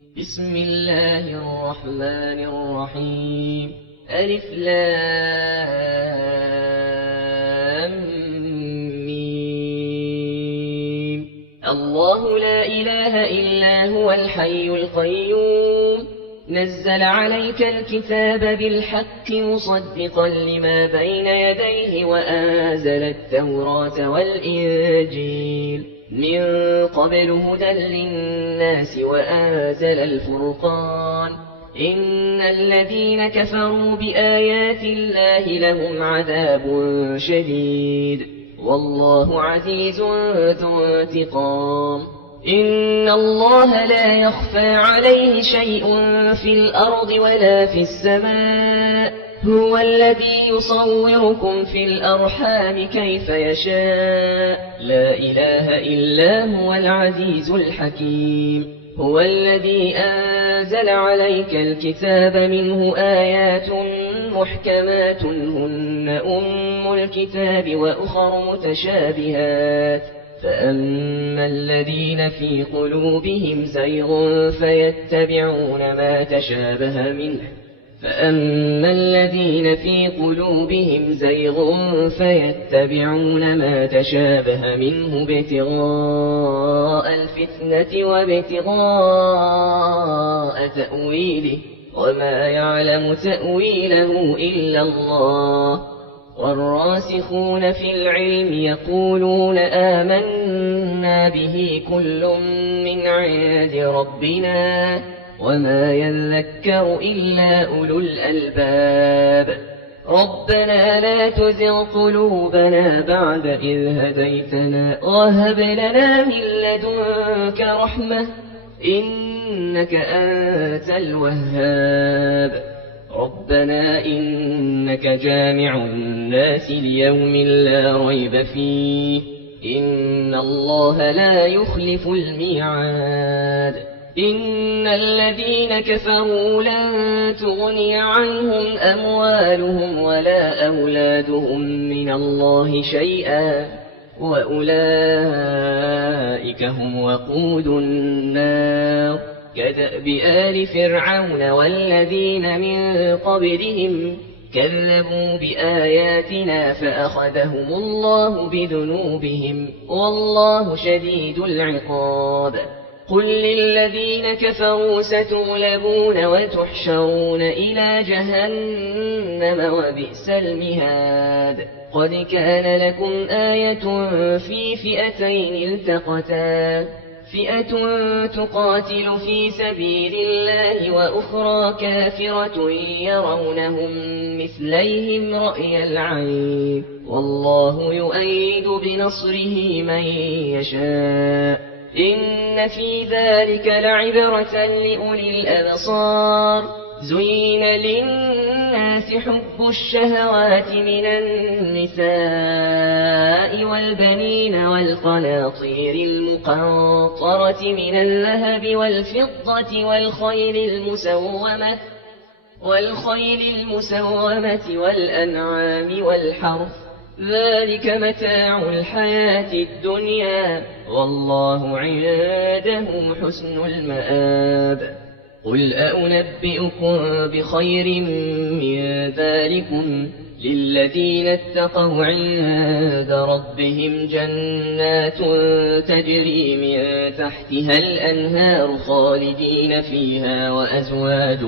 بسم الله الرحمن الرحيم. ألف لام ميم. الله لا إله إلا هو الحي القيوم، نزل عليك الكتاب بالحق مصدقا لما بين يديه وأنزل التوراة والإنجيل من قبل هدى للناس وأنزل الفرقان. إن الذين كفروا بآيات الله لهم عذاب شديد والله عزيز ذو انتقام. إن الله لا يخفى عليه شيء في الأرض ولا في السماء، هو الذي يصوركم في الأرحام كيف يشاء، لا إله إلا هو العزيز الحكيم. هو الذي أنزل عليك الكتاب منه آيات محكمات هن أم الكتاب وأخر متشابهات، فأما الذين في قلوبهم زيغ فيتبعون ما تشابه منه فأما الذين في قلوبهم زيغ فيتبعون ما تشابه منه ابتغاء الفتنة وابتغاء تأويله وما يعلم تأويله إلا الله. والراسخون في العلم يقولون آمنا به كل من عند ربنا وما يذكر إلا أولو الألباب. ربنا لا تزغ قلوبنا بعد إذ هديتنا وهب لنا من لدنك رحمة إنك أنت الوهاب. ربنا إنك جامع الناس ليوم لا ريب فيه إن الله لا يخلف الميعاد. إن الذين كفروا لن تغني عنهم أموالهم ولا أولادهم من الله شيئا وأولئك هم وقود النار. كدأب آل فرعون والذين من قبلهم كذبوا بآياتنا فأخذهم الله بذنوبهم والله شديد العقاب. قل للذين كفروا ستغلبون وتحشرون إلى جهنم وبئس المهاد. قد كان لكم آية في فئتين التقتا، فئة تقاتل في سبيل الله وأخرى كافرة يرونهم مثليهم رأي العين والله يؤيد بنصره من يشاء. إن في ذلك لعبرة لأولي الأبصار. زين للناس حب الشهوات من النساء والبنين والقناطير المقنطرة من الذهب والفضة والخيل المسومة والأنعام والحرث، ذلك متاع الحياة الدنيا والله عنده حسن المآب. قل أنبئكم بخير من ذلكم للذين اتقوا عند ربهم جنات تجري من تحتها الأنهار خالدين فيها وأزواج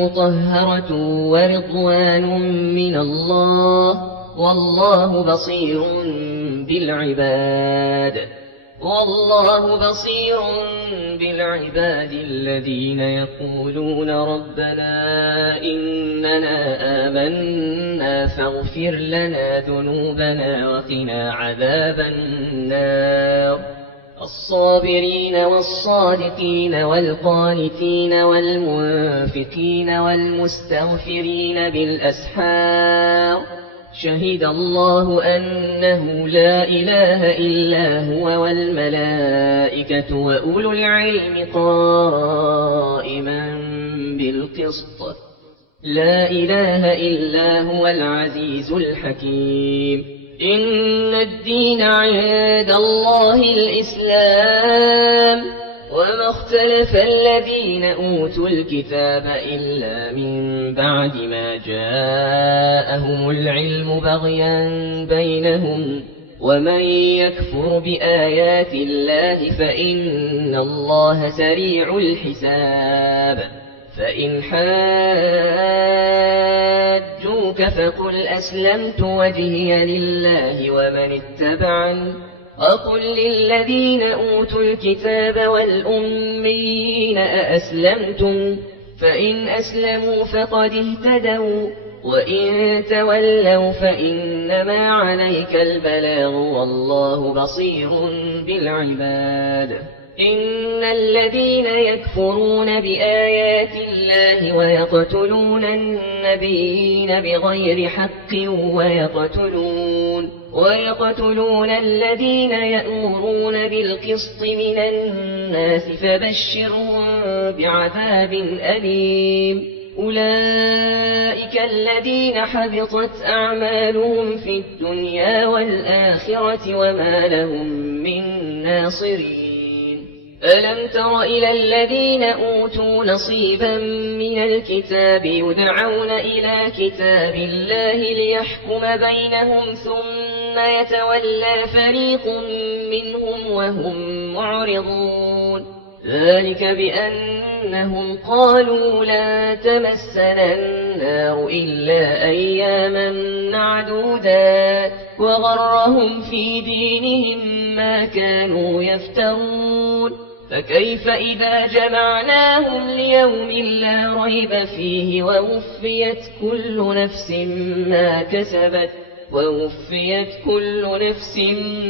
مطهرة ورضوان من الله والله بصير بالعباد الذين يقولون ربنا إننا آمنا فاغفر لنا ذنوبنا وقنا عذاب النار. الصابرين والصادقين والقانتين والمنفقين والمستغفرين بالأسحار. شهد الله أنه لا إله إلا هو والملائكة وأولو العلم قائما بالقسط. لا إله إلا هو العزيز الحكيم. إن الدين عند الله الإسلام اختلف الذين أوتوا الكتاب إلا من بعد ما جاءهم العلم بغيا بينهم ومن يكفر بآيات الله فإن الله سريع الحساب فإن حاجوك فقل أسلمت وجهي لله ومن اتبعني وقل للذين أوتوا الكتاب والأميين أأسلمتم فإن أسلموا فقد اهتدوا وإن تولوا فإنما عليك البلاغ والله بصير بالعباد إن الذين يكفرون بآيات الله ويقتلون النبيين بغير حق ويقتلون الذين يأمرون بالقسط من الناس فبشرهم بعذاب أليم أولئك الذين حبطت أعمالهم في الدنيا والآخرة وما لهم من ناصرين ألم تر إلى الذين أوتوا نصيبا من الكتاب يدعون إلى كتاب الله ليحكم بينهم ثم يتولى فريق منهم وهم معرضون ذلك بأنهم قالوا لا تمسنا النار إلا أياما معدودات وغرهم في دينهم ما كانوا يفترون فكيف إذا جمعناهم ليوم لا ريب فيه ووفيت كل نفس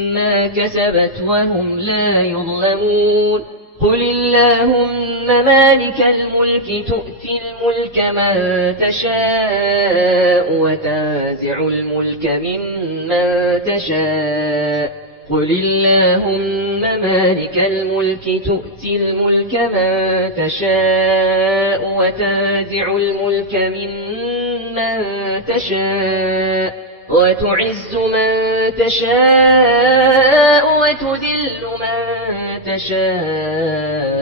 ما كسبت وهم لا يظلمون قل اللهم مالك الملك تؤتي الملك من تشاء وتنزع الملك ممن تشاء قل اللهم مالك الملك تؤتي الملك من تشاء وتنزع الملك ممن تشاء وتعز من تشاء وتذل من تشاء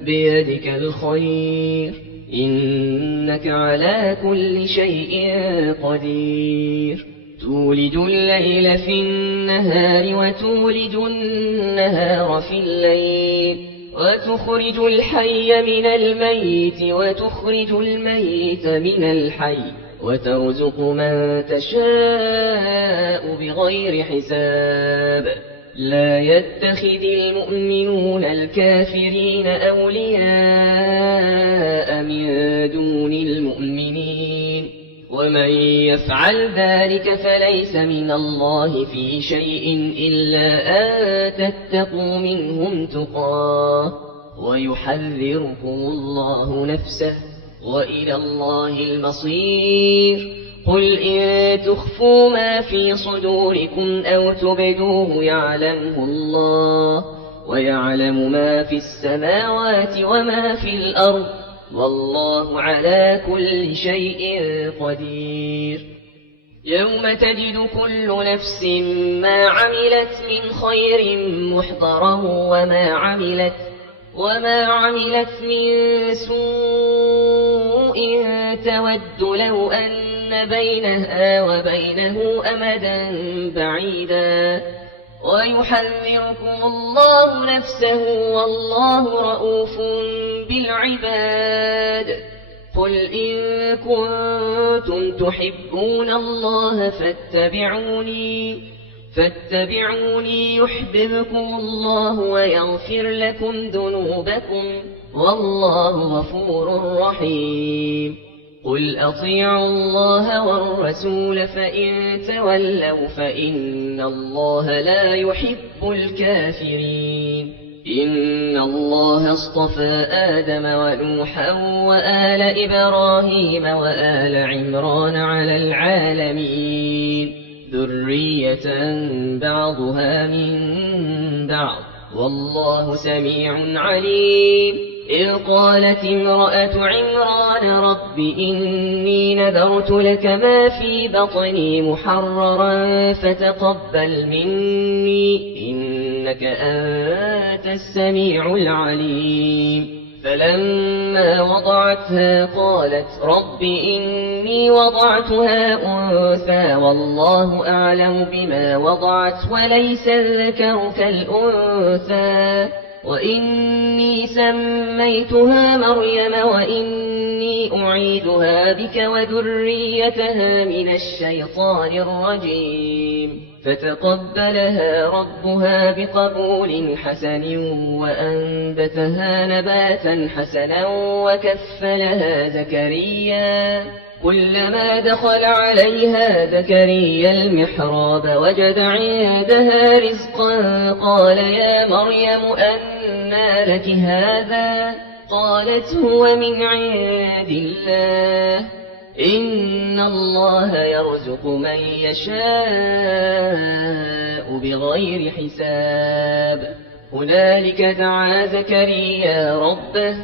بيدك الخير إنك على كل شيء قدير تولج الليل في النهار وتولج النهار في الليل وتخرج الحي من الميت وتخرج الميت من الحي وترزق من تشاء بغير حساب لا يتخذ المؤمنون الكافرين أولياء من دون المؤمنين ومن يفعل ذلك فليس من الله في شيء إلا أن تتقوا منهم تقاه ويحذركم الله نفسه وإلى الله المصير قل إن تخفوا ما في صدوركم أو تبدوه يعلمه الله ويعلم ما في السماوات وما في الأرض والله على كل شيء قدير يوم تجد كل نفس ما عملت من خير محضرا وما عملت من سوء تود لو أن بينها وبينه أمدا بعيدا ويحذركم الله نفسه والله رؤوف بالعباد قل إن كنتم تحبون الله فاتبعوني يحببكم الله ويغفر لكم ذنوبكم والله غفور رحيم قل أطيعوا الله والرسول فإن تولوا فإن الله لا يحب الكافرين إن الله اصطفى آدم ونوحا وآل إبراهيم وآل عمران على العالمين ذرية بعضها من بعض والله سميع عليم إذ قالت امرأة عمران رب إني نذرت لك ما في بطني محررا فتقبل مني إنك أنت السميع العليم. فلما وضعتها قالت رب إني وضعتها أنثى والله أعلم بما وضعت وليس الذكر كالأنثى وإني سميتها مريم وإني أعيدها بك وذريتها من الشيطان الرجيم. فتقبلها ربها بقبول حسن وأنبتها نباتا حسنا وكفلها زكريا. كلما دخل عليها زكريا المحراب وجد عندها رزقا قال يا مريم أنى لك هذا؟ قالت هو من عند الله إن الله يرزق من يشاء بغير حساب. هنالك دعا زكريا ربه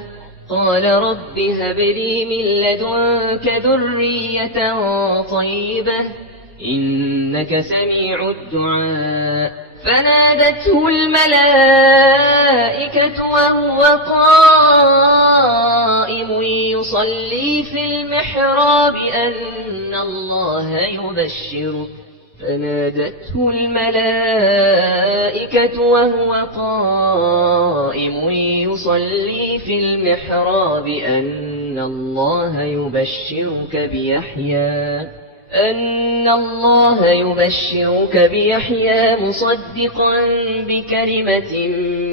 قال رب هب لي من لدنك ذرية طيبة إنك سميع الدعاء. فنادته الملائكة وهو قائم يصلي في المحراب أن الله يبشرك فنادته الملائكة وهو قائم يصلي في المحراب أن الله يبشرك بيحيى مصدقا بكلمة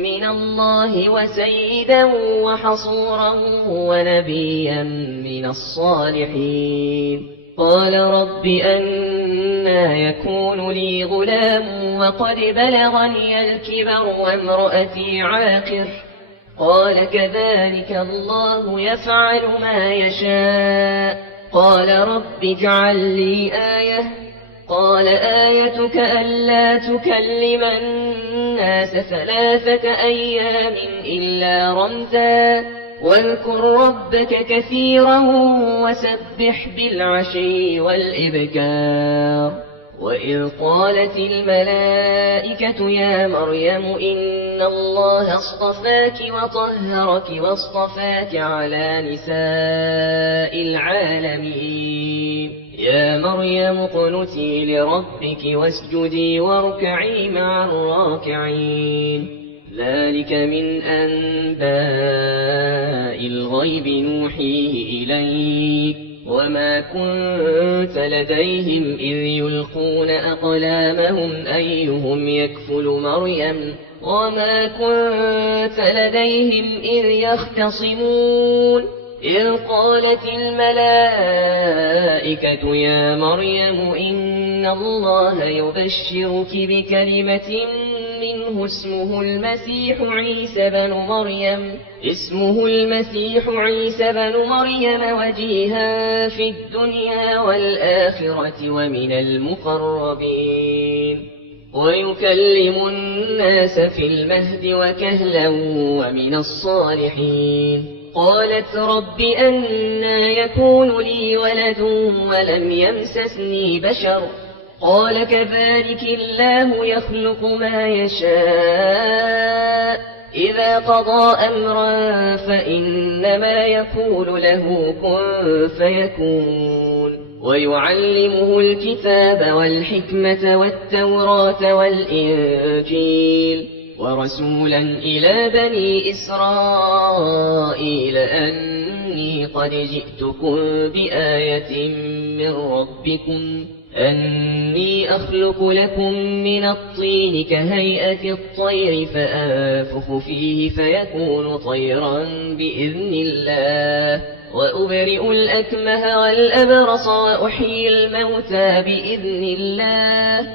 من الله وسيدا وحصورا ونبيا من الصالحين. قال رب أنى يكون لي غلام وقد بلغني الكبر وامرأتي عاقر؟ قال كذلك الله يفعل ما يشاء. قال رب اجعل لي آية. قال آيتك ألا تكلم الناس 3 أيام إلا رمزا واذكر ربك كثيرا وسبح بالعشي والإبكار. وإذ قالت الملائكة يا مريم إن الله اصطفاك وطهرك واصطفاك على نساء العالمين. يا مريم اقنتي لربك واسجدي واركعي مع الراكعين. ذلك من أنباء الغيب نوحيه إليك وما كنت لديهم إذ يلقون أقلامهم أيهم يكفل مريم وما كنت لديهم إذ يختصمون. إذ قالت الملائكة يا مريم إن الله يبشرك بكلمة منه اسمه المسيح عيسى بن مريم وجيها في الدنيا والآخرة ومن المقربين ويكلم الناس في المهد وكهلا ومن الصالحين. قالت رب أنى يكون لي ولد ولم يمسسني بشر؟ قال كذلك الله يخلق ما يشاء إذا قضى أمرا فإنما يقول له كن فيكون. ويعلمه الكتاب والحكمة والتوراة والإنجيل ورسولا إلى بني إسرائيل أني قد جئتكم بآية من ربكم أني أخلق لكم من الطين كهيئة الطير فأنفخ فيه فيكون طيرا بإذن الله وأبرئ الأكمه والأبرص وأحيي الموتى بإذن الله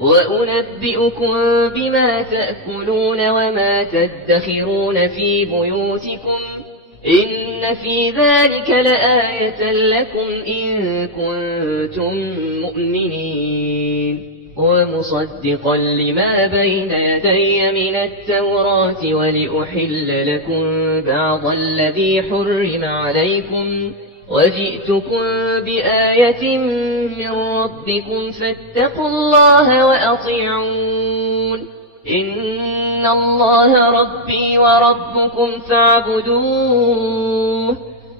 وأنبئكم بما تأكلون وما تدخرون في بيوتكم إن في ذلك لآية لكم إن كنتم مؤمنين. ومصدقا لما بين يدي من التوراة ولأحل لكم بعض الذي حرم عليكم وجئتكم بآية من ربكم فاتقوا الله وأطيعون. إن الله ربي وربكم فاعبدوه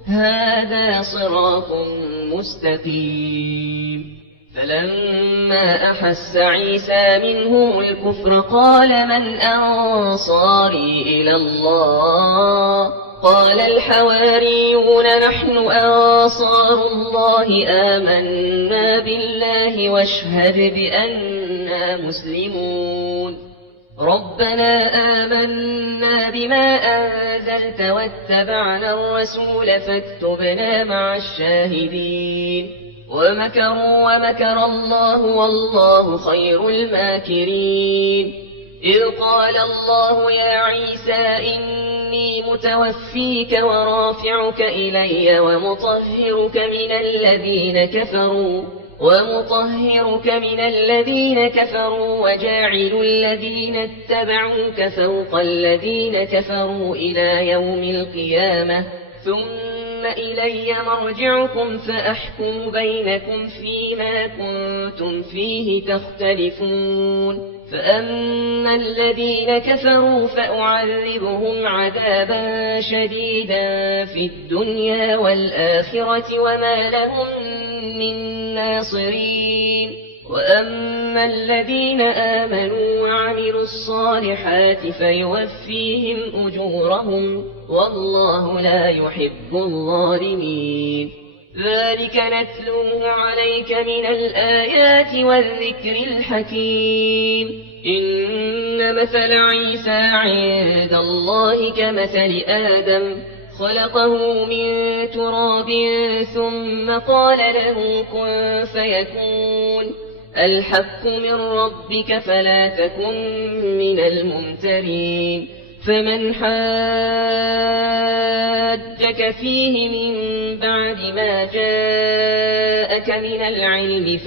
هذا صراط مستقيم. فلما أحس عيسى منهم الكفر قال من أنصاري إلى الله قال الحواريون نحن أنصار الله آمنا بالله واشهد بأننا مسلمون. ربنا آمنا بما أنزلت واتبعنا الرسول فاكتبنا مع الشاهدين. ومكروا ومكر الله والله خير الماكرين. إذ قال الله يا عيسى إني متوفيك ورافعك إلي ومطهرك من الذين كفروا وجاعل الذين اتبعوك فوق الذين كفروا إلى يوم القيامة ثم إلي مرجعكم فأحكم بينكم فيما كنتم فيه تختلفون. فأما الذين كفروا فأعذبهم عذابا شديدا في الدنيا والآخرة وما لهم من ناصرين. وأما الذين آمنوا وعملوا الصالحات فيوفيهم أجورهم والله لا يحب الظالمين. ذلك نتلوه عليك من الآيات والذكر الحكيم. إن مثل عيسى عند الله كمثل آدم خلقه من تراب ثم قال له كن فيكون. الحق من ربك فلا تكن من الممترين. فمن حاجك فيه من بعد ما جاءك من العلم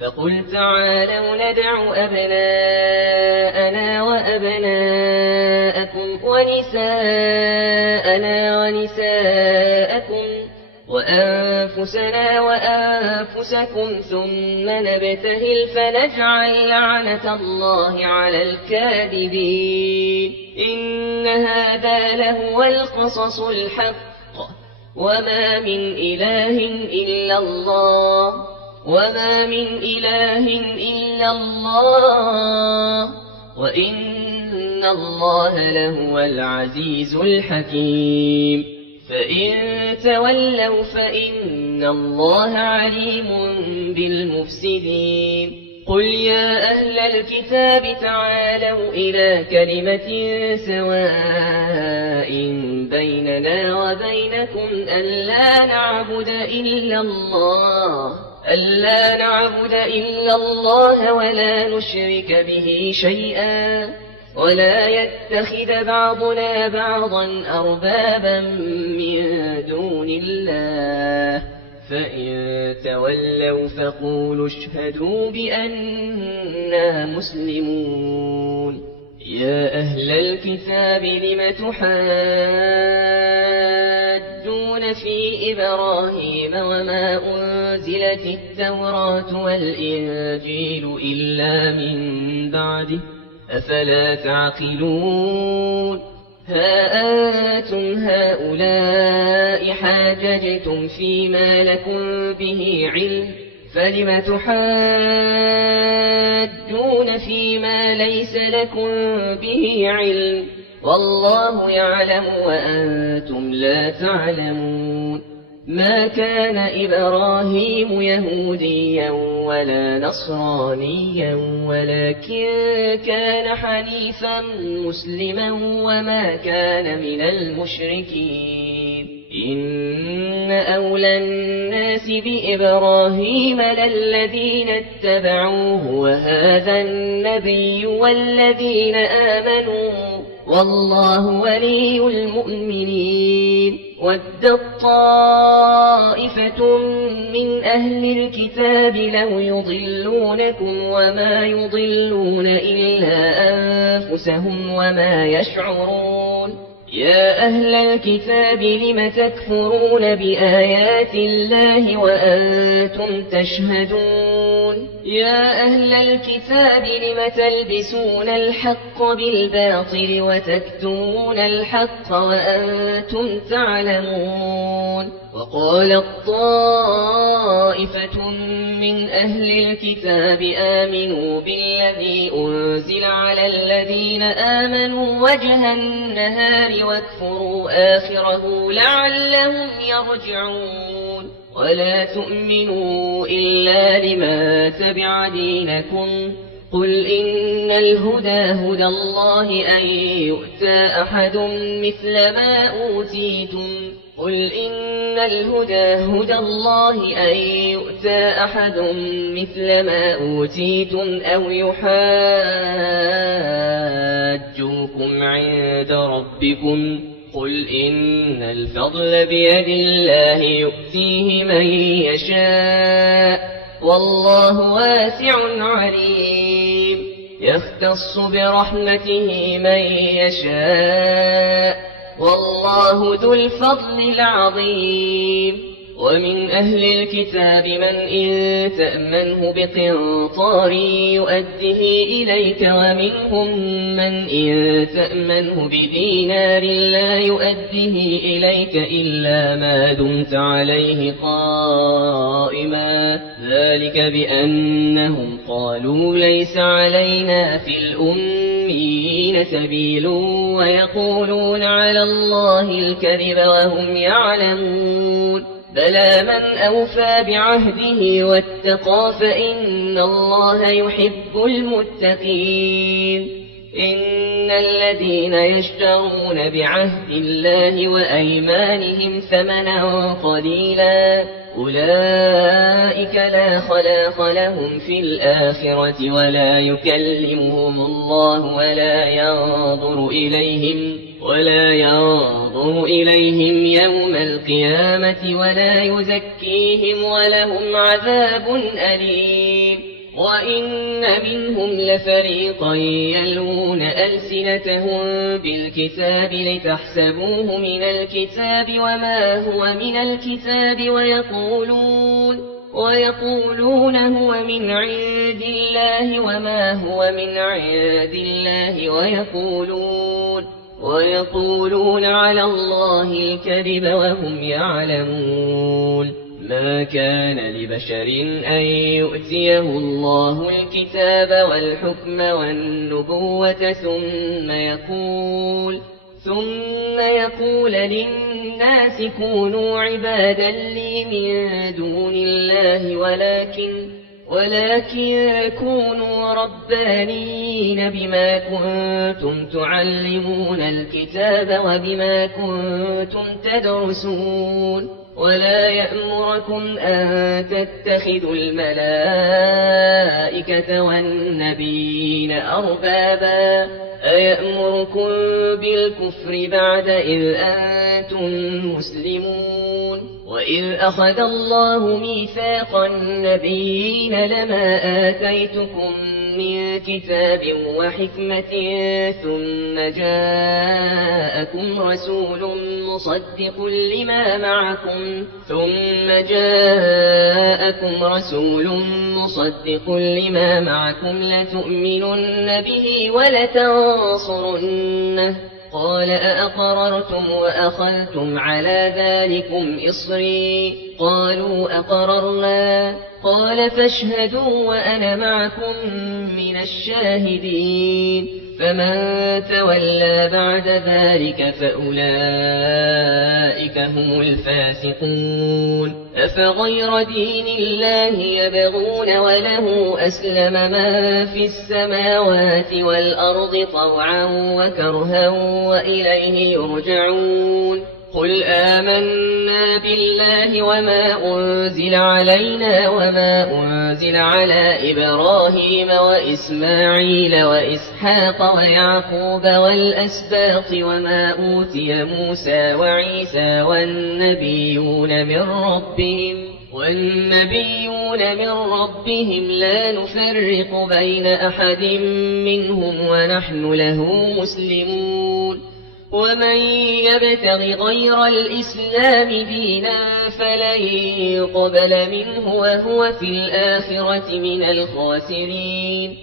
فقل تعالوا ندع أبناءنا وأبناءكم ونساءنا ونساءكم وأنفسنا وأنفسكم ثم نبتهل فنجعل لعنة الله على الكاذبين. إن هذا لهو القصص الحق وما من إله إلا الله وإن الله لهو العزيز الحكيم. فإن تولوا فإن الله عليم بالمفسدين. قل يا أهل الكتاب تعالوا إلى كلمة سواء بيننا وبينكم ألا نعبد إلا الله ولا نشرك به شيئا ولا يتخذ بعضنا بعضا أربابا من دون الله. فإن تولوا فقولوا اشهدوا بأننا مسلمون. يا أهل الكتاب لم تحاجون في إبراهيم وما أنزلت التوراة والإنجيل إلا من بعده أفلا تعقلون. ها أنتم هؤلاء حاججتم فيما لكم به علم فلم تحاجون فيما ليس لكم به علم والله يعلم وأنتم لا تعلمون. ما كان إبراهيم يهوديا ولا نصرانيا ولكن كان حنيفا مسلما وما كان من المشركين. إن أولى الناس بإبراهيم للذين اتبعوه وهذا النبي والذين آمنوا والله ولي المؤمنين. ودت طائفة من أهل الكتاب لو يضلونكم وما يضلون إلا أنفسهم وما يشعرون. يا أهل الكتاب لم تكفرون بآيات الله وأنتم تشهدون يا أهل الكتاب لم تلبسون الحق بالباطل وتكتمون الحق وأنتم تعلمون وقالت طائفة من أهل الكتاب آمنوا بالذي أنزل على الذين آمنوا وجه النهار واكفروا آخره لعلهم يرجعون ولا تؤمنوا إلا لما تبع دينكم قل إن الهدى هدى الله أن يؤتى أحد مثل ما أوتيتم قل إن الهدى هدى الله أن يؤتى أحد مثل ما أوتيتم أو يحاجوكم عند ربكم قل إن الفضل بيد الله يؤتيه من يشاء والله واسع عليم يختص برحمته من يشاء والله ذو الفضل العظيم ومن أهل الكتاب من إن تأمنه بقنطار يؤده إليك ومنهم من إن تأمنه بدينار لا يؤده إليك إلا ما دمت عليه قائما ذلك بأنهم قالوا ليس علينا في الأميين سبيل ويقولون على الله الكذب وهم يعلمون بلى من أوفى بعهده واتقى فإن الله يحب المتقين إن الذين يشترون بعهد الله وأيمانهم ثمنا قليلا أولئك لا خلاق لهم في الآخرة ولا يكلمهم الله ولا ينظر إليهم يوم القيامة ولا يزكيهم ولهم عذاب أليم وإن منهم لفريقا يلوون ألسنتهم بالكتاب لتحسبوه من الكتاب وما هو من الكتاب ويقولون هو من عند الله وما هو من عند الله ويقولون على الله الكذب وهم يعلمون ما كان لبشر أن يؤتيه الله الكتاب والحكم والنبوة ثم يقول للناس كونوا عبادا لي من دون الله ولكن كونوا ربانيين بما كنتم تعلمون الكتاب وبما كنتم تدرسون ولا يأمركم أن تتخذوا الملائكة والنبيين أربابا أيأمركم بالكفر بعد إذ أنتم مسلمون وإذ أخذ الله ميثاق النبيين لما آتيتكم من كتاب وحكمة ثم جاءكم رسول مصدق لما معكم لتؤمنن به ولتنصرنه قال أأقررتم وأخذتم على ذلكم إصري قالوا أقررنا قال فاشهدوا وأنا معكم من الشاهدين فمن تولى بعد ذلك فأولئك هم الفاسقون أفغير دين الله يبغون وله أسلم من في السماوات والأرض طوعا وكرها وإليه يرجعون قل آمنا بالله وما أنزل علينا وما أنزل على إبراهيم وإسماعيل وإسحاق ويعقوب والأسباط وما أوتي موسى وعيسى والنبيون من ربهم لا نفرق بين أحد منهم ونحن له مسلمون ومن يبتغ غير الإسلام دينا فلن يقبل منه وهو في الآخرة من الخاسرين.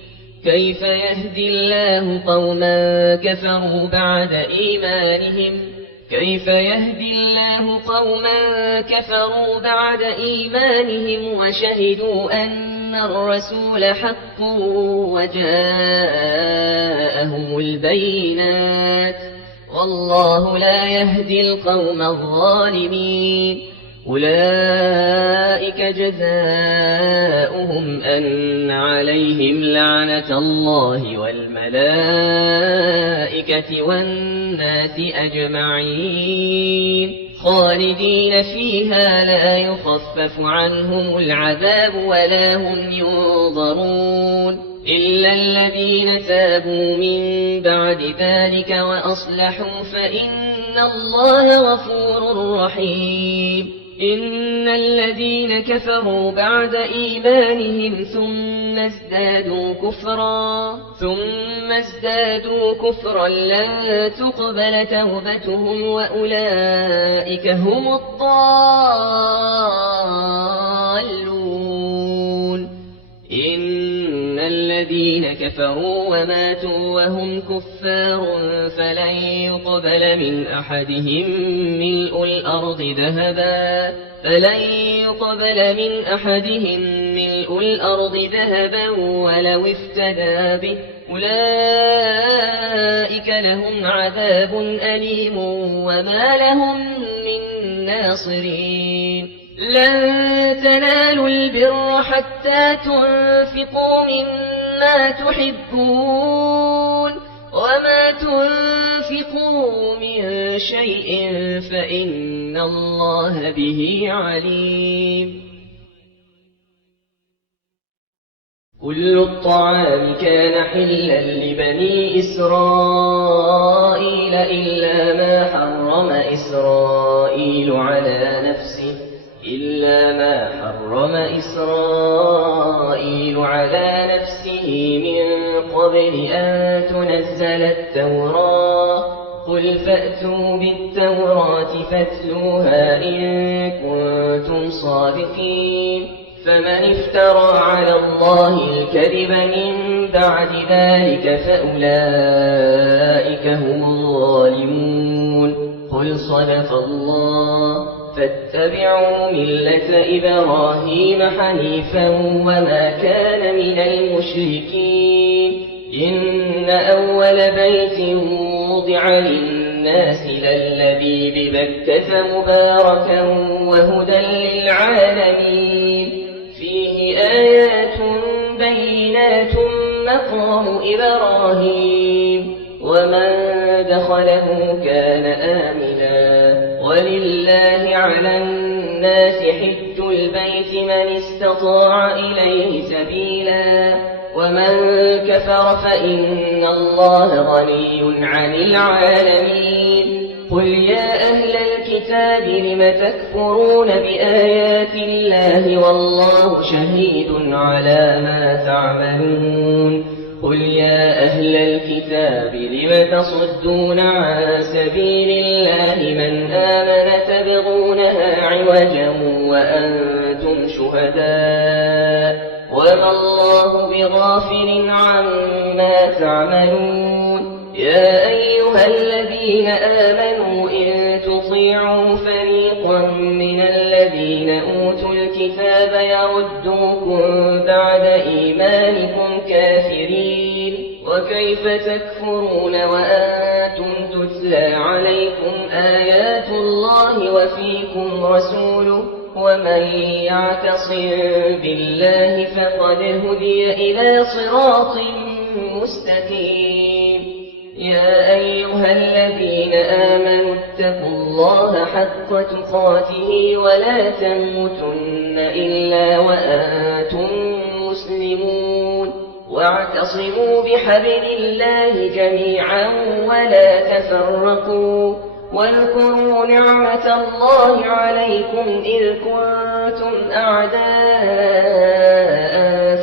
كيف يهدي الله قوما كفروا بعد إيمانهم وشهدوا أن الرسول حق وجاءهم البينات والله لا يهدي القوم الظالمين. أولئك جزاؤهم أن عليهم لعنة الله والملائكة والناس أجمعين خالدين فيها لا يخفف عنهم العذاب ولا هم ينظرون إلا الذين تابوا من بعد ذلك وأصلحوا فإن الله غفور رحيم. إن الذين كفروا بعد إيمانهم ثم ازدادوا كفرا لن تقبل توبتهم وأولئك هم الضالون. إن الذين كفروا وماتوا وهم كفار فلن يقبل من أحدهم ملء الأرض ذهبا ولو افتدى به أولئك لهم عذاب أليم وما لهم من ناصرين. لن تنالوا البر حتى تنفقوا مما تحبون وما تنفقوا من شيء فإن الله به عليم. كل الطعام كان حلا لبني إسرائيل إلا ما حرم إسرائيل على نفسه من قبل أن تنزل التوراة. قل فأتوا بالتوراة فاتلوها إن كنتم صادقين. فمن افترى على الله الكذب من بعد ذلك فأولئك هم الظالمون. قل صدق الله فاتبعوا ملة إبراهيم حنيفا وما كان من المشركين. إن أول بيت وضع للناس للذي ببكة مباركا وهدى للعالمين فيه آيات بينات مقام إبراهيم ومن دخله كان آمنا ولله على الناس حج البيت من استطاع إليه سبيلا ومن كفر فإن الله غني عن العالمين. قل يا أهل الكتاب لم تكفرون بآيات الله والله شهيد على ما تعملون. قل يا أهل الكتاب لم تصدون عن سبيل الله من آمن تبغونها عوجا وأنتم شهداء وما الله بغافل عما تعملون. يا أيها الذين آمنوا إن تطيعوا فريقا من الذين أوتوا الكتاب يردوكم بعد إيمانكم كافرين. وكيف تكفرون وأنتم تتلى عليكم آيات الله وفيكم رسوله ومن يعتصم بالله فقد هدي إلى صراط مستقيم. يا أيها الذين آمنوا اتقوا الله حق تقاته ولا تموتن إلا وأنتم مسلمون. واعتصموا بحبل الله جميعا ولا تفرقوا واذكروا نعمة الله عليكم إذ كنتم أعداء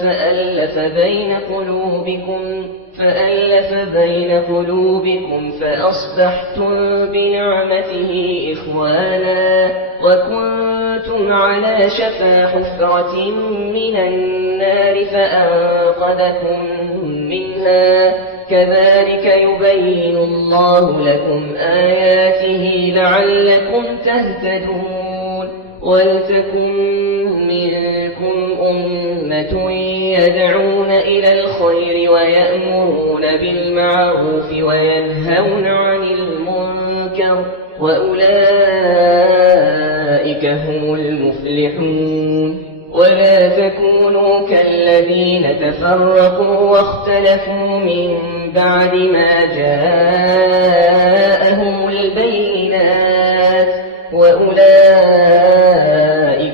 فألف بين قلوبكم فألف بين قلوبكم فأصبحتم بنعمته إخوانا وكنتم على شفا حفرة من النار فأنقذكم منها كذلك يبين الله لكم آياته لعلكم تهتدون ولتكن منكم أمة يدعون إلى الخير ويأمرون بالمعروف وينهون عن المنكر وأولئك هم المفلحون ولا تكونوا كالذين تفرقوا واختلفوا من بعد ما جاءهم البينات وأولئك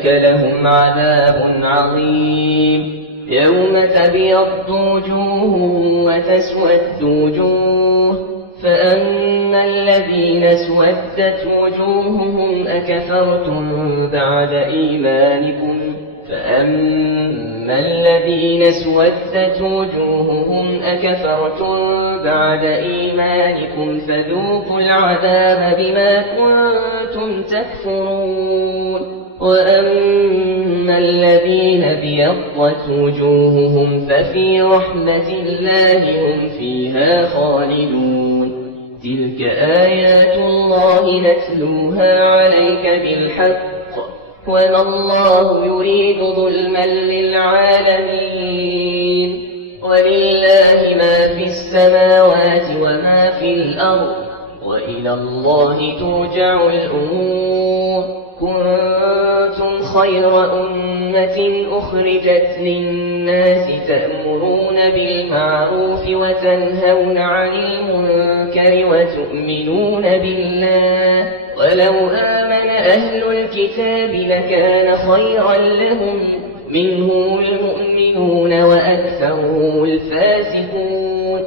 لهم عذاب عظيم يوم تبيض وجوه وتسود وجوه فأما الذين اسودت وجوههم أكفرتم بعد إيمانكم فأما الذين اسودت وجوههم أكفرتم بعد إيمانكم فذوقوا العذاب بما كنتم تكفرون وأما الذين ابيضت وجوههم ففي رحمة الله هم فيها خالدون تلك آيات الله نتلوها عليك بالحق وما الله يريد ظلما للعالمين ولله ما في السماوات وما في الأرض وإلى الله ترجع الأمور كنتم خير أمة أخرجت للناس تأمرون بالمعروف وتنهون عن المنكر وتؤمنون بالله ولو آمن أهل الكتاب لكان خيرا لهم منهم المؤمنون وأكثرهم الفاسقون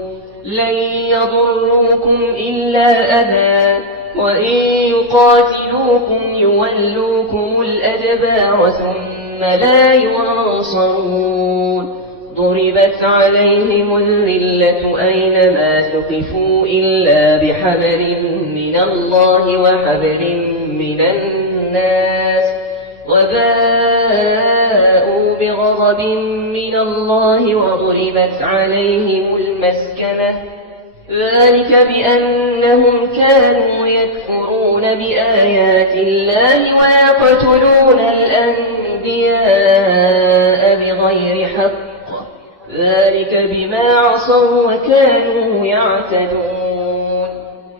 لن يضروكم إلا أذى وإن يقاتلوكم يولوكم الأدبار ثم لا ينصرون ضربت عليهم الذلة أينما ثقفوا إلا بحبل من الله وحبل من الناس وباءوا بغضب من الله وضربت عليهم المسكنة ذلك بأنهم كانوا يكفرون بآيات الله ويقتلون الأنبياء بغير حق ذلك بما عصوا وكانوا يعتدون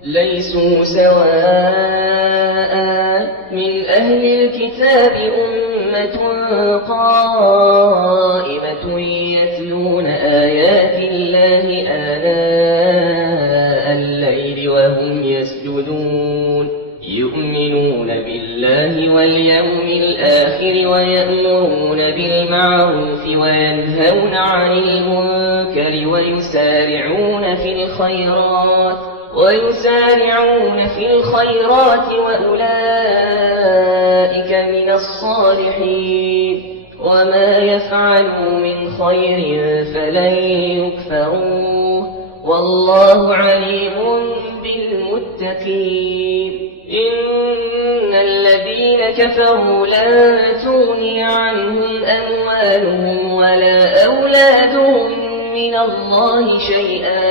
ليسوا سواء من أهل الكتاب أمة قائمة يتلون آيات الله آناء الليل وهم يسجدون يؤمنون بالله واليوم الآخر ويأمرون بالمعروف وينهون عن المنكر ويسارعون في الخيرات وأولئك من الصالحين وما يفعلوا من خير فلن يكفروه والله عليم بالمتقين إن الذين كفروا لن تغني عنهم أموالهم ولا أولادهم من الله شيئا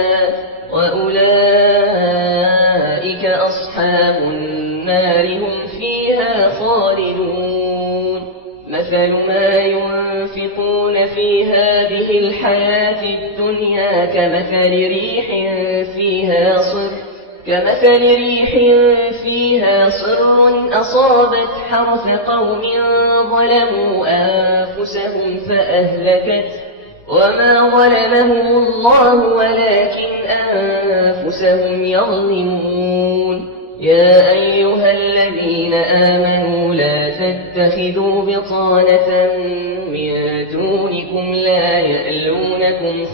وأولئك أصحاب النار هم فيها خالدون مثل ما ينفقون في هذه الحياة الدنيا كمثل ريح فيها صر أصابت حرث قوم ظلموا أنفسهم فأهلكت وما ظلمهم الله ولكن أنفسهم يظلمون يا أيها الذين آمنوا لا تتخذوا بطانة من دونكم لا يألونكم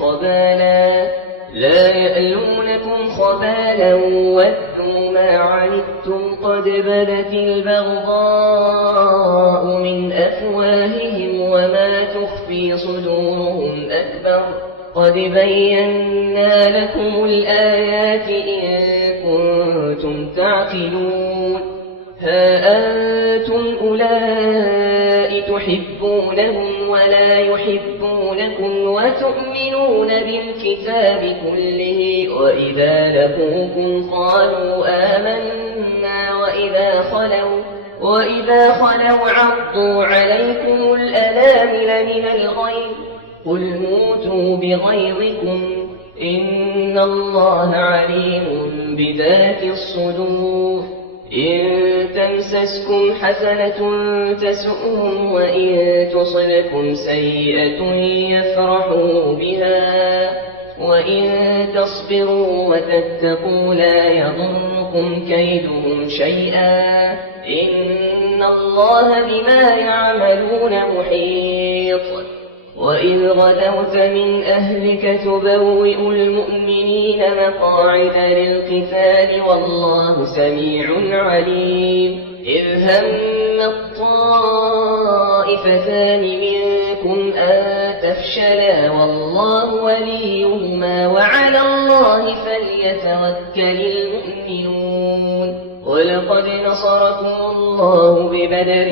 خبالا ودوا ما عنتم قد بدت البغضاء من أفواههم وما تخفي صدورهم أكبر قد بينا لكم الآيات إن كنتم تعقلون ها أنتم أولئك تحبونهم ولا يحبونكم وتؤمنون بالكتاب كله وإذا لقوكم قالوا آمنا وإذا خلوا عضوا عليكم الأنامل من الغيظ قل موتوا بغيظكم إن الله عليم بذات الصدور إن تمسسكم حسنة تسؤهم وإن تصلكم سيئة يفرحوا بها وإن تصبروا وتتقوا لا يضركم كيدهم شيئا إن الله بما يعملون محيط وإذ غدوت من أهلك تبوئ المؤمنين مقاعد للقتال والله سميع عليم إذ هم الطائفتان منكم أن تفشلا والله وليهما وعلى الله فليتوكل المؤمنون ولقد نصركم الله ببدر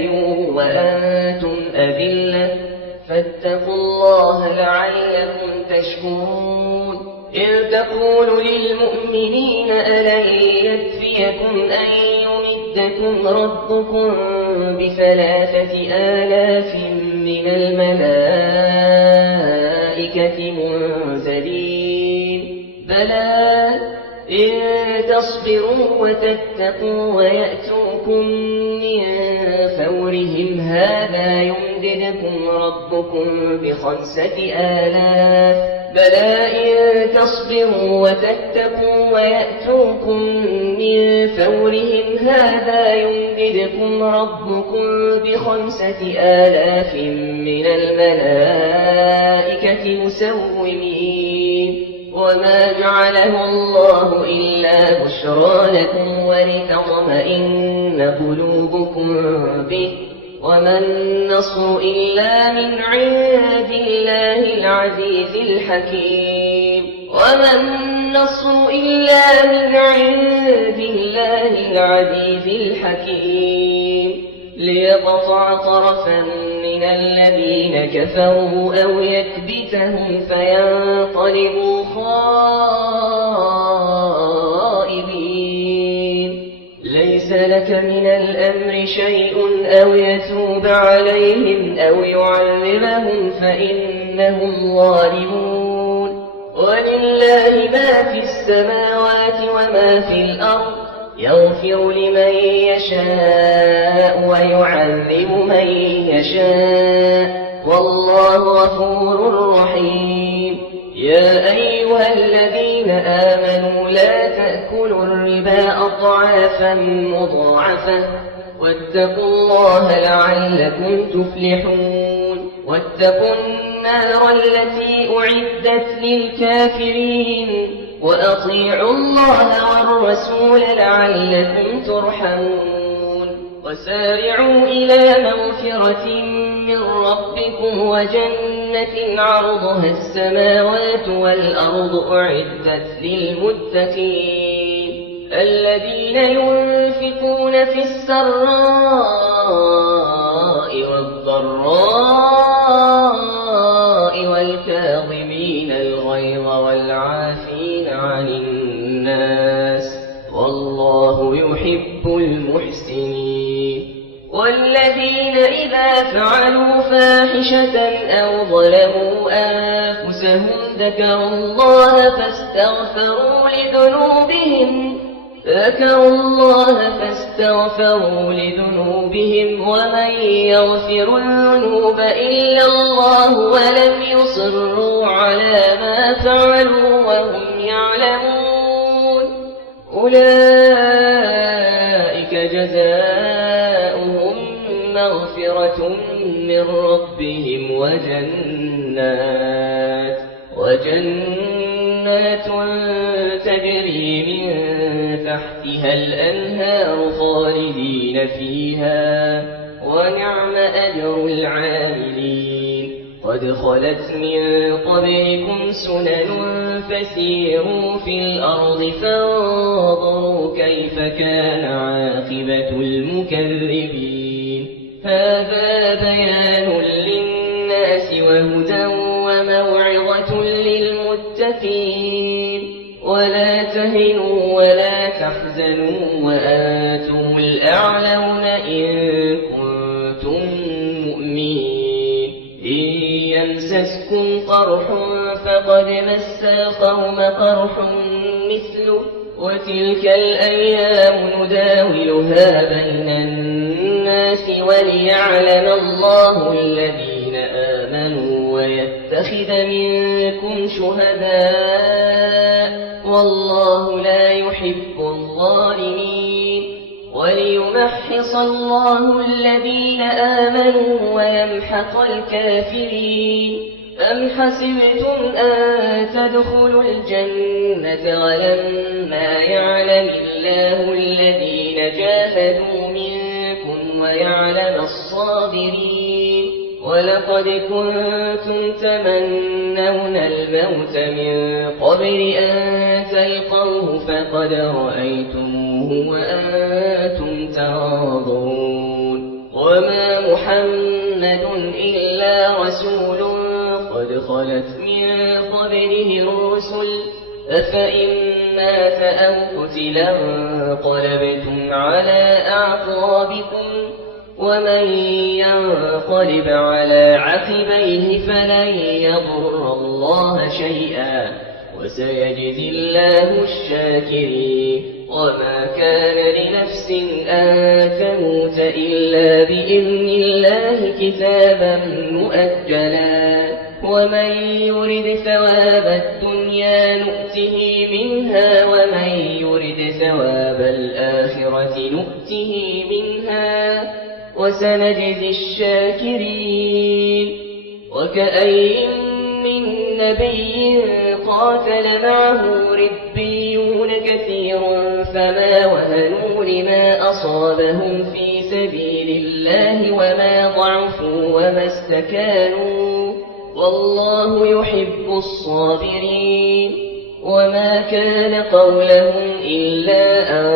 وأنتم أذلة فاتقوا الله لعلكم تشكرون إذ تقول للمؤمنين ألن يكفيكم أن يمدكم ربكم ب3,000 من الملائكة منزلين بلى إن تصبروا وتتقوا ويأتوكم من فورهم هذا يمددكم ربكم ب5,000 بلى إن تصبروا وتتقوا ويأتوكم من فورهم هذا يمددكم ربكم ب5,000 من الملائكة مسومين وما جعله الله إلا بشرى لكم ولتطمئن قلوبكم به وما النصر إلا من عند الله العزيز الحكيم وما النصر إلا من عند الله العزيز الحكيم ليقطع طرفا من الذين كفروا أو يكبتهم فينقلبوا خائبين ليس لك من الأمر شيء أو يتوب عليهم أو يعذبهم فإنهم ظالمون ولله ما في السماوات وما في الأرض يغفر لمن يشاء ويعذب من يشاء والله غفور رحيم يا أيها الذين آمنوا لا تأكلوا الربا أضعافا مضاعفة واتقوا الله لعلكم تفلحون واتقوا النار التي أعدت للكافرين وأطيعوا الله والرسول لعلكم ترحمون وسارعوا إلى مغفرة من ربكم وجنة عرضها السماوات والأرض أعدت للمتقين الذين ينفقون في السراء والضراء والكاظمين الغيظ والعافين عن الناس والله يحب المحسنين والذين إذا فعلوا فاحشة أو ظلموا أنفسهم ذكروا الله فاستغفروا لذنوبهم ومن يغفر الذنوب إلا الله ولم يصروا على ما فعلوا وهم يعلمون أولئك جزاؤهم مغفرة من ربهم وجنات تجري من تحتها الأنهار خالدين فيها ونعم أجر العاملين قد قد خلت من قبلكم سنن فسيروا في الأرض فانظروا كيف كان عاقبة المكذبين هذا بيان للناس وهدى وموعظة للمتقين ولا تهنوا ولا تحزنوا وأنتم الأعلون إن كنتم مؤمنين إن يمسسكم قرح فقد مس القوم قرح مثله وتلك الأيام نداولها بين الناس وليعلم الله الذين آمنوا ويتخذ منكم شهداء والله لا يحب الظالمين وليمحص الله الذين آمنوا ويمحق الكافرين أم حسبتم أن تدخلوا الجنة ولما يعلم الله الذين جاهدوا منكم ويعلم الصابرين ولقد كنتم تمنون الموت من قبل أن تلقوه فقد رأيتموه وأنتم تنظرون وما محمد إلا رسول قد خلت من قبله الرسل أفإن مات أو قتل انقلبتم على أعقابكم ومن ينقلب على عقبيه فلن يضر الله شيئا وسيجزي الله الشاكرين وما كان لنفس أن تموت إلا بإذن الله كتابا مؤجلا ومن يرد ثواب الدنيا نؤته منها ومن يرد ثواب الآخرة نؤته منها وسنجزي الشاكرين وكأي من نبي قاتل معه ربيون كثير فما وهنوا لما أصابهم في سبيل الله وما ضعفوا وما استكانوا والله يحب الصابرين وما كان قولهم إلا أن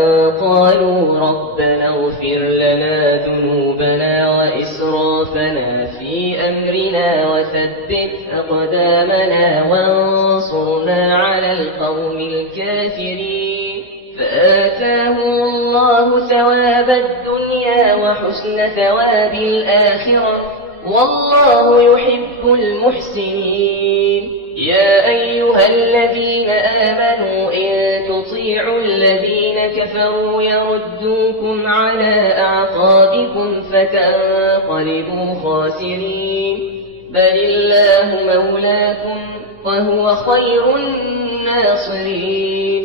قالوا ربنا اغفر لنا ذنوبنا وإسرافنا في أمرنا وثبت أقدامنا وانصرنا على القوم الكافرين فآتاهم الله ثواب الدنيا وحسن ثواب الآخرة والله يحب المحسنين يا أيها الذين آمنوا إن تطيعوا الذين كفروا يردوكم على أعقابكم فتنقلبوا خاسرين بل الله مولاكم وهو خير الناصرين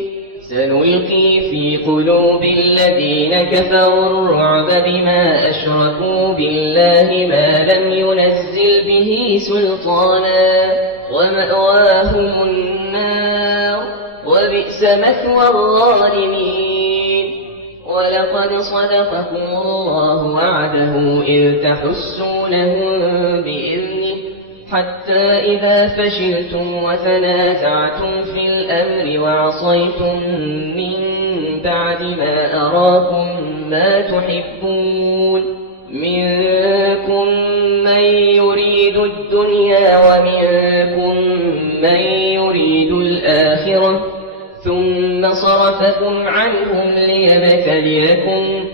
سنلقي في قلوب الذين كفروا الرعب بما أشركوا بالله ما لم ينزل به سلطانا ومأواهم النار وبئس مثوى الظالمين ولقد صدقكم الله وعده إذ تحسونهم بإذنه حتى إذا فشلتم وتنازعتم في الأمر وعصيتم من بعد ما أراكم ما تحبون منكم من يريد الدنيا ومنكم من يريد الآخرة ثم صرفكم عنهم ليبتليكم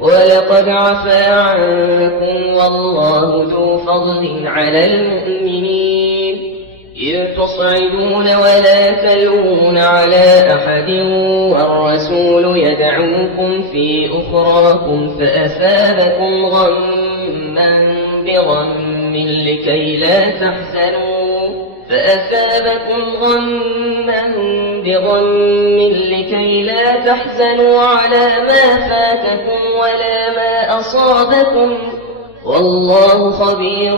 ولقد عفا عنكم والله ذو فضل على المؤمنين إذ تصعدون ولا تلوون على أحد والرسول يدعوكم في أخراكم فأثابكم غما بغم لكي لا تحزنوا على ما فاتكم ولا ما أصابكم والله خبير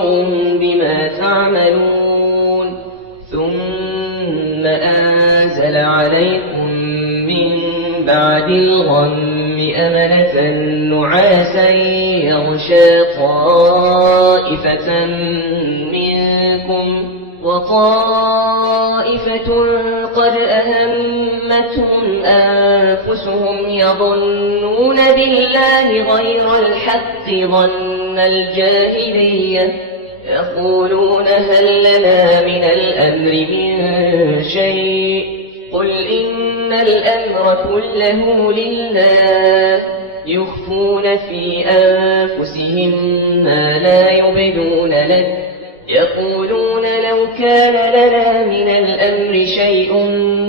بما تعملون ثم أنزل عليكم من بعد الغم أمنة نعاسا يغشى طائفة منكم منكم وطائفة قد أهمتهم أنفسهم يظنون بالله غير الحق ظن الجاهلية يقولون هل لنا من الأمر من شيء قل إن الأمر كله لله يخفون في أنفسهم ما لا يبدون لك يقولون لو كان لنا من الأمر شيء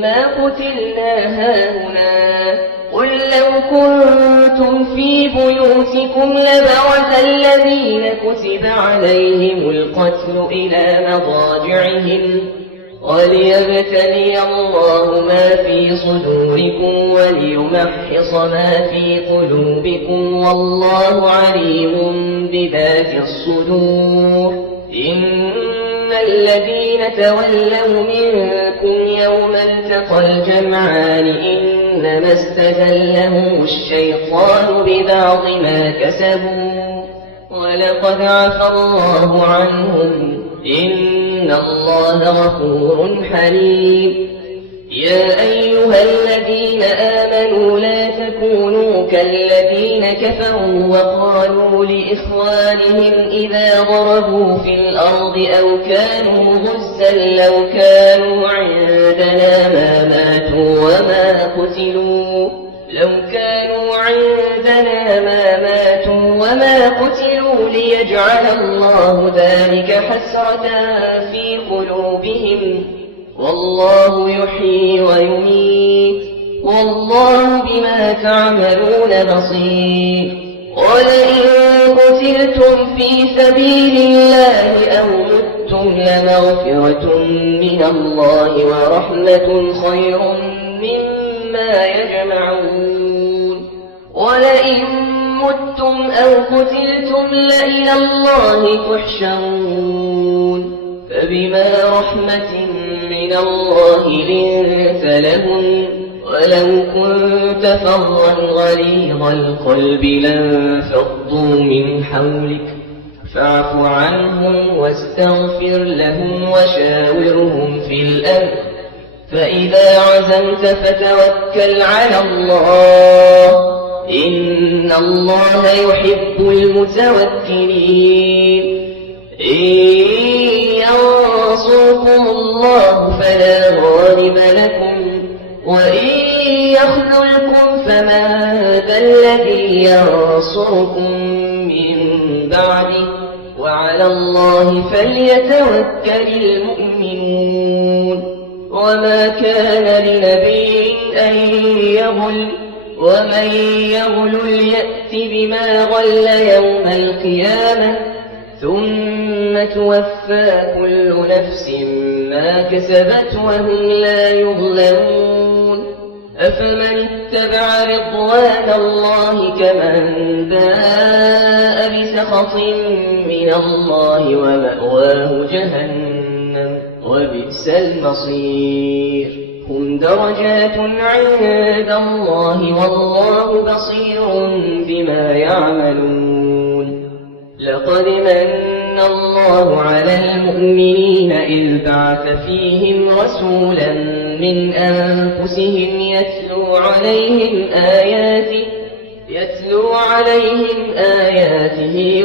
ما قتلنا هاهنا قل لو كنتم في بيوتكم لبرز الذين كتب عليهم القتل إلى مضاجعهم وليبتلي الله ما في صدوركم وليمحص ما في قلوبكم والله عليم بذات الصدور إن الذين تولوا منكم يوم التقى الجمعان إنما استزلهم الشيطان ببعض ما كسبوا ولقد عفى الله عنهم إن الله غفور حليم يا أيها الذين آمنوا لا تكونوا كالذين كفروا وقالوا لإخوانهم إذا ضربوا في الأرض أو كانوا غزا لو كانوا عندنا ما ماتوا وما قتلوا ليجعل الله ذلك حسرة في قلوبهم والله يحيي ويميت والله بما تعملون بصير ولئن قتلتم في سبيل الله أو متم لمغفرة من الله ورحمة خير مما يجمعون ولئن متم أو قتلتم لإلى الله تحشرون فبما رحمة من الله لنت لهم ولو كنت فظا غليظ القلب لانفضوا من حولك فاعف عنهم واستغفر لهم وشاورهم في الأمر فإذا عزمت فتوكل على الله إن الله يحب المتوكلين إن ينصركم الله فلا غالب لكم وإن يخذلكم فمن ذا الذي ينصركم من بعده وعلى الله فليتوكل المؤمنون وما كان لنبي أن يغل ومن يغل يأت بما غل يوم القيامة ثم توفى كل نفس ما كسبت وهم لا يظلمون أفمن اتبع رضوان الله كمن باء بسخط من الله ومأواه جهنم وبئس المصير هم درجات عند الله والله بصير بما يعملون لقد من الله على المؤمنين إذ بعث فيهم رسولا من أنفسهم يتلو عليهم آياته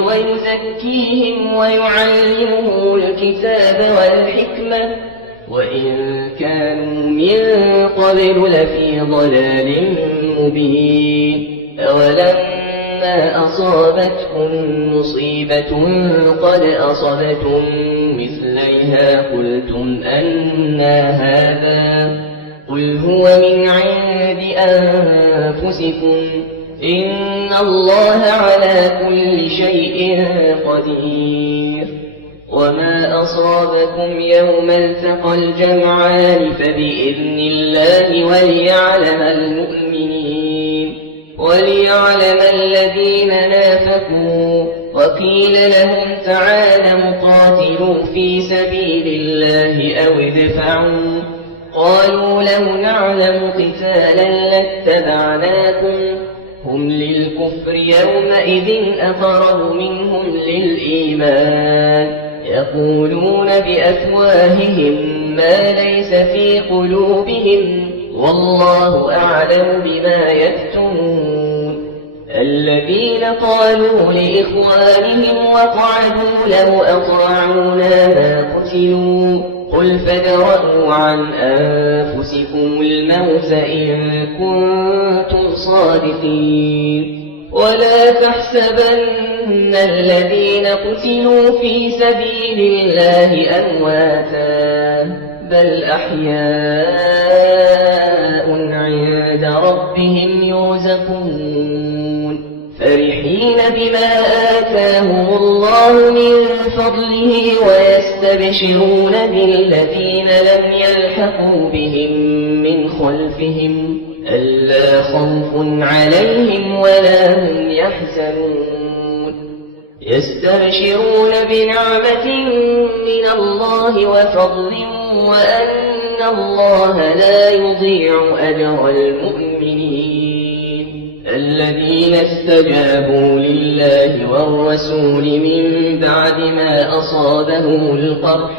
ويزكيهم ويعلمهم الكتاب والحكمة وإن كانوا من قبل لفي ضلال مبين أولما أصابتكم مصيبة قد أصبتم مثليها قلتم أنى هذا قل هو من عند أنفسكم إن الله على كل شيء قدير وما أصابكم يوم التقى الجمعان فبإذن الله وليعلم الذين نافقوا وقيل لهم تعالوا قاتلوا في سبيل الله أو ادفعوا قالوا لو نعلم قتالا لاتبعناكم هم للكفر يومئذ أقرب منهم للإيمان ويقولون بأفواههم ما ليس في قلوبهم والله أعلم بما يكتمون. الذين قالوا لإخوانهم وقعدوا لو أطاعونا ما قتلوا قل فادرءوا عن أنفسكم الموت إن كنتم صادقين. ولا تحسبن الذين قتلوا في سبيل الله أمواتا بل أحياء عند ربهم يرزقون فرحين بما آتاهم الله من فضله ويستبشرون بالذين لم يلحقوا بهم من خلفهم ألا خوف عليهم ولا هم يحزنون يستبشرون بنعمة من الله وفضل وأن الله لا يضيع أجر المؤمنين. الذين استجابوا لله والرسول من بعد ما أصابهم القرح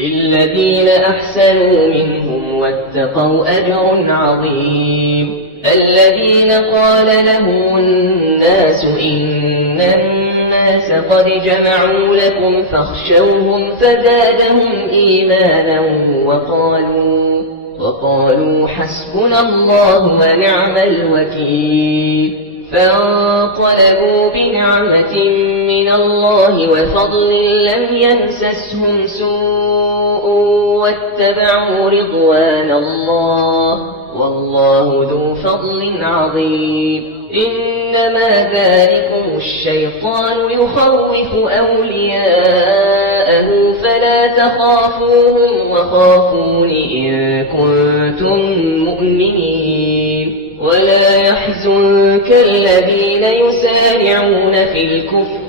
للذين أحسنوا منهم واتقوا أجر عظيم. الذين قال لهم الناس إن الناس قد جمعوا لكم فاخشوهم فزادهم إيمانا وقالوا حسبنا الله ونعم الوكيل. فانقلبوا بنعمة من الله وفضل لم يمسسهم سوء واتبعوا رضوان الله والله ذو فضل عظيم. إنما ذلكم الشيطان يخوف أولياءه فلا تخافوهم وخافون إن كنتم مؤمنين. ولا يحزنك الذين يسارعون في الكفر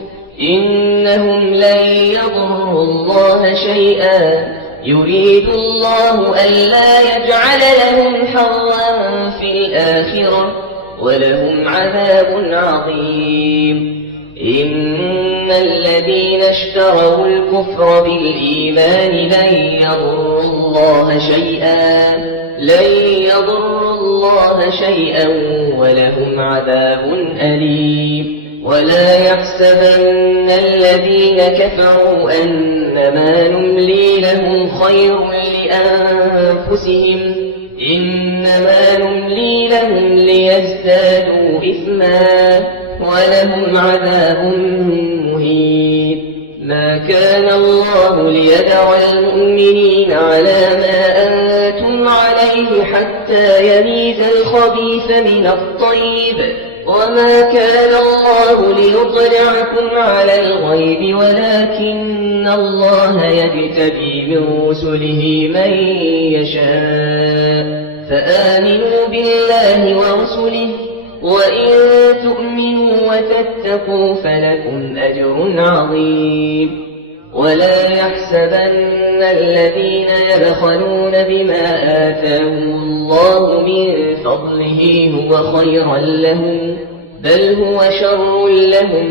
إنهم لن يضروا الله شيئا يريد الله ألا يجعل لهم حظا في الآخرة ولهم عذاب عظيم. إن الذين اشتروا الكفر بالإيمان لن يضروا الله شيئا ولهم عذاب أليم. ولا يحسبن الذين كفروا أنما نملي لهم خير لأنفسهم إنما نملي لهم ليزدادوا إثما ولهم عذاب مهين. ما كان الله ليدع المؤمنين على ما أنتم عليه حتى يميز الخبيث من الطيب وما كان الله ليطلعكم على الغيب ولكن الله يجتبي من رسله من يشاء. فآمنوا بالله ورسله وإن تؤمنوا وتتقوا فلكم أجر عظيم. ولا يحسبن الذين يبخلون بما آتاهم الله من فضله هو خيرا لهم بل هو شر لهم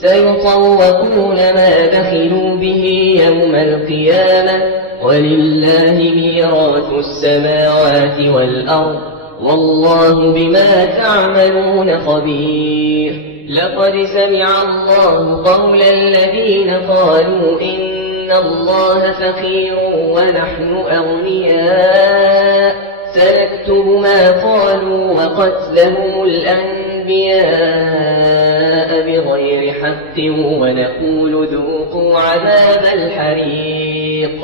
سيطوقون ما بخلوا به يوم القيامة ولله ميراث السماوات والأرض والله بما تعملون خبير. لقد سمع الله قول الذين قالوا إن الله فقير ونحن أغنياء سنكتب ما قالوا وقتلهم الأنبياء بغير حق ونقول ذوقوا عذاب الحريق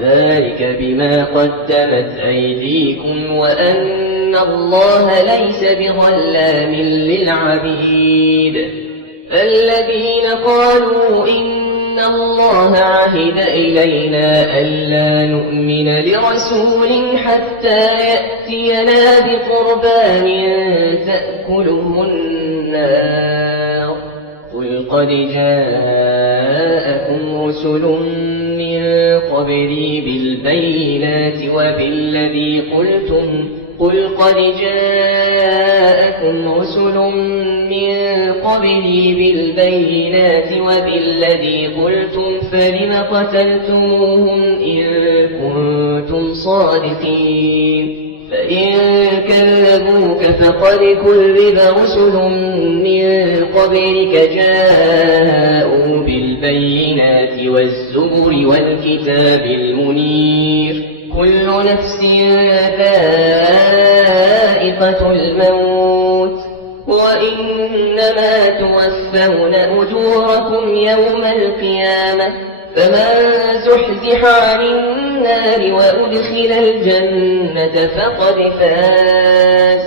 ذلك بما قدمت أيديكم وأن الله ليس بظلام للعبيد. الذين قالوا إن الله عهد إلينا ألا نؤمن لرسول حتى يأتينا بقربان تأكله النار قل قد جاءكم رسل من قبلي بالبينات وبالذي قلتم قل قد جاءكم رسل من قبلي بالبينات وبالذي قلتم فلم قتلتموهم إن كنتم صادقين فإن كذبوك فقد كذب رسل من قبلك جاءوا بالبينات والزبر والكتاب المنير كل نفس ذائقة الموت وإنما توفون أجوركم يوم القيامة فمن زحزح عن النار وأدخل الجنة فقد فاز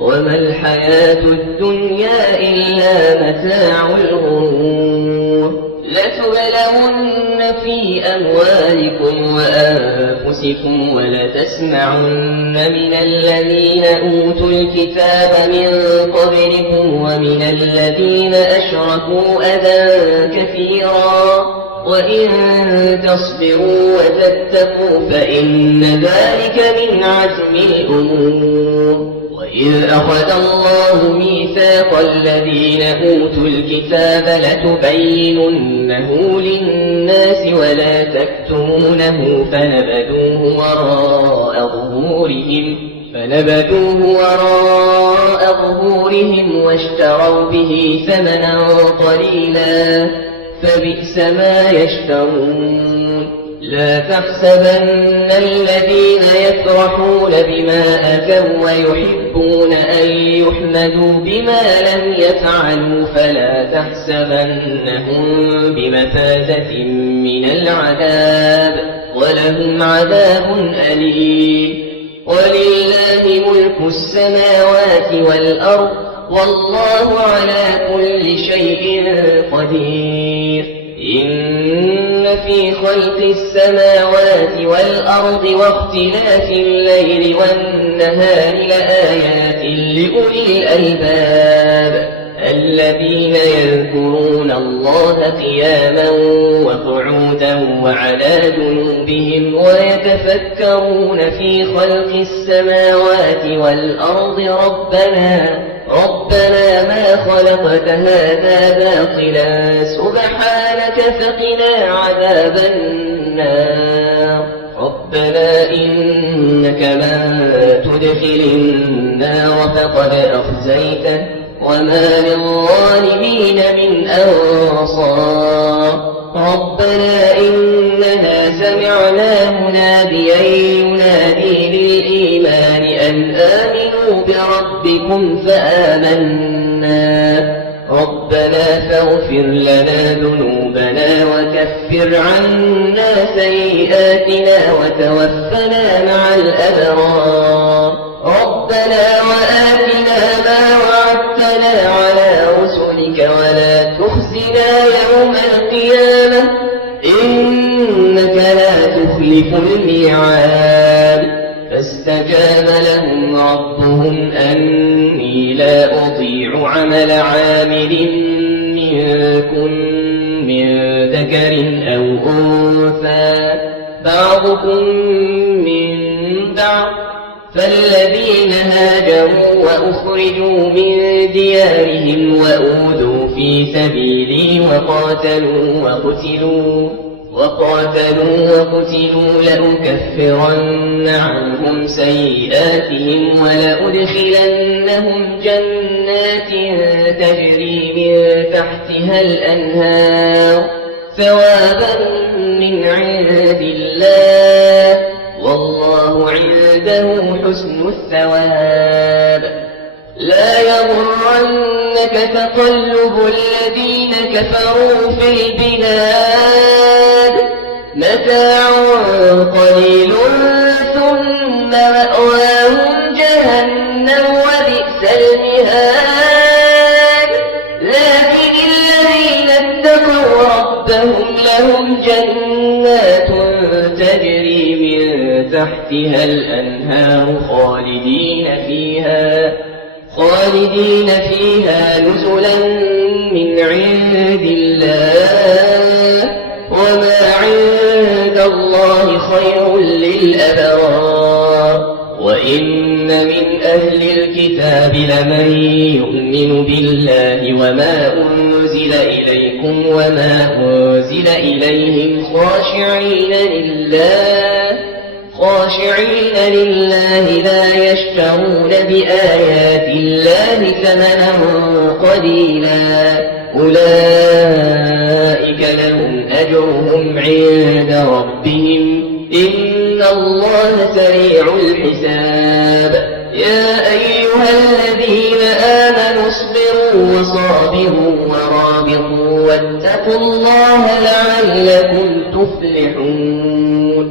وما الحياة الدنيا إلا متاع الغرور لتبلون في أموالكم وأنفسكم ولتسمعن من الذين أوتوا الكتاب من قبلكم ومن الذين أشركوا أذى كثيرا وإن تصبروا وتتقوا فإن ذلك من عزم الأمور وإذ أخذ الله ميثاق الذين أوتوا الكتاب لتبيننه للناس ولا تكتمونه فنبذوه وراء ظهورهم واشتروا به ثمنا قليلا فبئس ما يشترون لا تحسبن الذين يفرحون بما أتوا ويحبون أن يحمدوا بما لم يفعلوا فلا تحسبنهم بمفازة من العذاب ولهم عذاب أليم ولله ملك السماوات والأرض والله على كل شيء قدير إن في خلق السماوات والأرض واختلاف الليل والنهار لآيات لأولي الألباب الذين يذكرون الله قياما وقعودا وعلى جنوبهم ويتفكرون في خلق السماوات والأرض ربنا ما خلقت هذا باطلا سبحانك فقنا عذاب النار ربنا إنك من تدخل النار فقد أخزيته وما للظالمين من أنصار ربنا إننا سمعنا مناديا ينادي للإيمان أن آمنوا بربكم فآمنا ربنا فاغفر لنا ذنوبنا وكفر عنا سيئاتنا وتوفنا مع الأبرار ربنا وآتنا ما وعدتنا على رسلك ولا تخزنا يوم القيامة إنك لا تخلف الميعاد فاستجاب لهم ربهم أني لا أضيع عمل عامل منكم من ذكر أو أنثى بعضكم من بعض فالذين هاجروا وأخرجوا من ديارهم وأوذوا في سبيلي وقاتلوا وقتلوا لأكفرن عنهم سيئاتهم ولأدخلنهم جنات تجري من تحتها الأنهار ثوابا من عند الله والله عنده حسن الثواب لا يغرنك تقلب الذين كفروا في البلاد متاع قليل ثم مأواهم جهنم وبئس المهاد لكن الذين اتقوا ربهم لهم جنات تجري من تحتها الأنهار خالدين فيها نزلا من عند الله وما عند الله خير للأبرار وإن من أهل الكتاب لمن يؤمن يؤمن بالله وما أنزل إليكم وما أنزل إليهم خاشعين لله لا يشترون بآيات الله ثمنا قليلا أولئك لهم أجرهم عند ربهم إن الله سريع الحساب يا أيها الذين آمنوا اصبروا وصابروا ورابطوا واتقوا الله لعلكم تفلحون